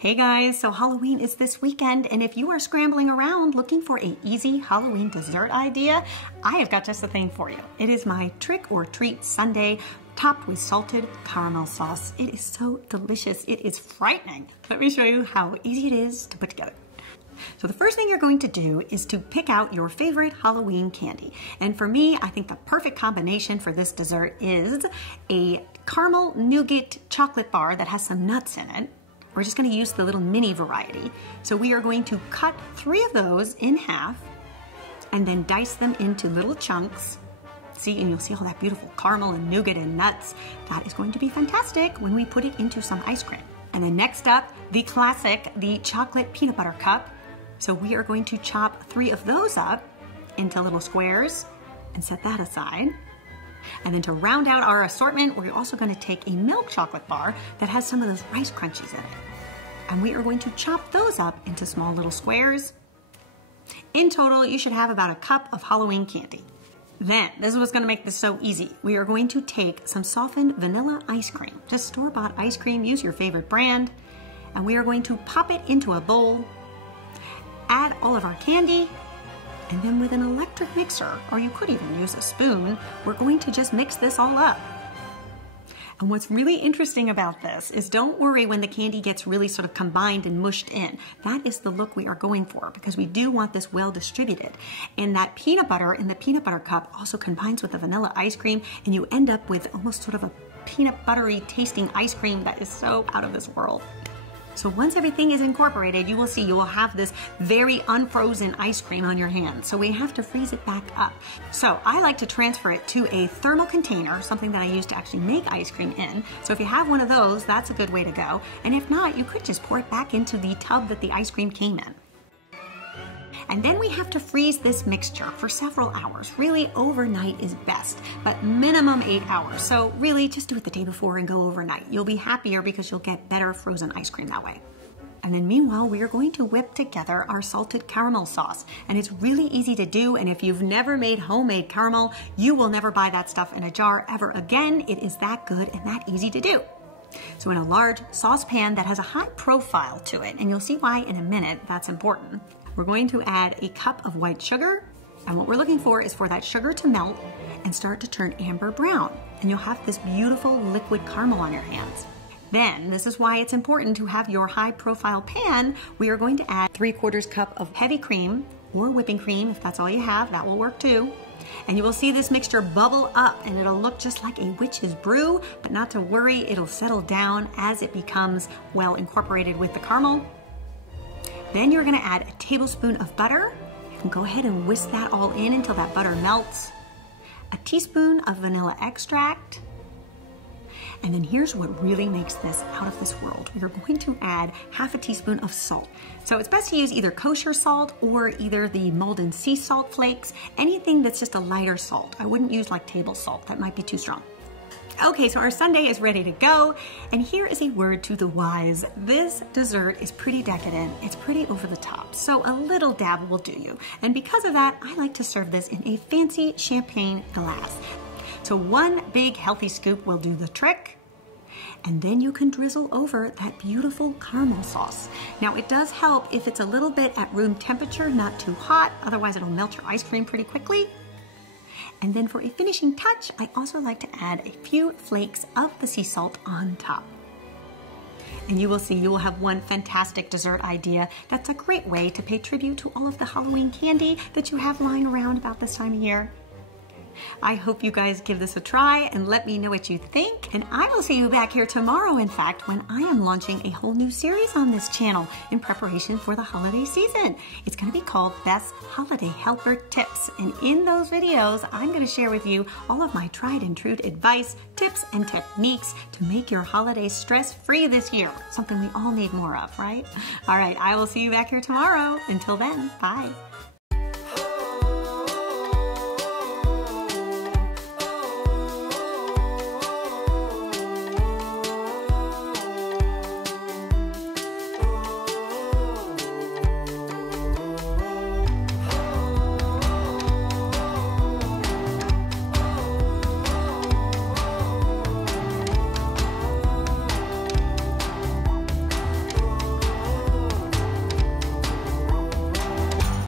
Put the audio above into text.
Hey guys, so Halloween is this weekend, and if you are scrambling around looking for an easy Halloween dessert idea, I have got just the thing for you. It is my trick or treat sundae topped with salted caramel sauce. It is so delicious. It is frightening. Let me show you how easy it is to put together. So the first thing you're going to do is to pick out your favorite Halloween candy. And for me, I think the perfect combination for this dessert is a caramel nougat chocolate bar that has some nuts in it. We're just going to use the little mini variety. So we are going to cut 3 of those in half and then dice them into little chunks. See, and you'll see all that beautiful caramel and nougat and nuts. That is going to be fantastic when we put it into some ice cream. And then next up, the classic, the chocolate peanut butter cup. So we are going to chop 3 of those up into little squares and set that aside. And then to round out our assortment, we're also going to take a milk chocolate bar that has some of those rice crunchies in it. And we are going to chop those up into small little squares. In total, you should have about a cup of Halloween candy. Then, this is what's going to make this so easy. We are going to take some softened vanilla ice cream, just store-bought ice cream, use your favorite brand, and we are going to pop it into a bowl, add all of our candy, and then with an electric mixer, or you could even use a spoon, we're going to just mix this all up. And what's really interesting about this is don't worry when the candy gets really sort of combined and mushed in. That is the look we are going for because we do want this well distributed. And that peanut butter in the peanut butter cup also combines with the vanilla ice cream, and you end up with almost sort of a peanut buttery tasting ice cream that is so out of this world. So once everything is incorporated, you will see you will have this very unfrozen ice cream on your hands. So we have to freeze it back up. So I like to transfer it to a thermal container, something that I use to actually make ice cream in. So if you have one of those, that's a good way to go. And if not, you could just pour it back into the tub that the ice cream came in. And then we have to freeze this mixture for several hours. Really, overnight is best, but minimum 8 hours. So really, just do it the day before and go overnight. You'll be happier because you'll get better frozen ice cream that way. And then meanwhile, we are going to whip together our salted caramel sauce. And it's really easy to do, and if you've never made homemade caramel, you will never buy that stuff in a jar ever again. It is that good and that easy to do. So in a large saucepan that has a high profile to it, and you'll see why in a minute that's important, we're going to add a cup of white sugar, and what we're looking for is for that sugar to melt and start to turn amber brown, and you'll have this beautiful liquid caramel on your hands. Then, this is why it's important to have your high profile pan. We are going to add 3/4 cup of heavy cream or whipping cream, if that's all you have, that will work too. And you will see this mixture bubble up and it'll look just like a witch's brew, but not to worry, it'll settle down as it becomes well incorporated with the caramel. Then you're gonna add a tablespoon of butter. You can go ahead and whisk that all in until that butter melts. A teaspoon of vanilla extract. And then here's what really makes this out of this world. We're going to add half a teaspoon of salt. So it's best to use either kosher salt or either the Malden sea salt flakes, anything that's just a lighter salt. I wouldn't use like table salt, that might be too strong. Okay, so our sundae is ready to go, and here is a word to the wise. This dessert is pretty decadent, it's pretty over the top, so a little dab will do you. And because of that, I like to serve this in a fancy champagne glass. So 1 big healthy scoop will do the trick, and then you can drizzle over that beautiful caramel sauce. Now it does help if it's a little bit at room temperature, not too hot, otherwise it'll melt your ice cream pretty quickly. And then for a finishing touch, I also like to add a few flakes of the sea salt on top. And you will see you will have one fantastic dessert idea. That's a great way to pay tribute to all of the Halloween candy that you have lying around about this time of year. I hope you guys give this a try and let me know what you think. And I will see you back here tomorrow, in fact, when I am launching a whole new series on this channel in preparation for the holiday season. It's going to be called Beth's Holiday Helper Tips. And in those videos, I'm going to share with you all of my tried and true advice, tips, and techniques to make your holidays stress-free this year. Something we all need more of, right? All right, I will see you back here tomorrow. Until then, bye.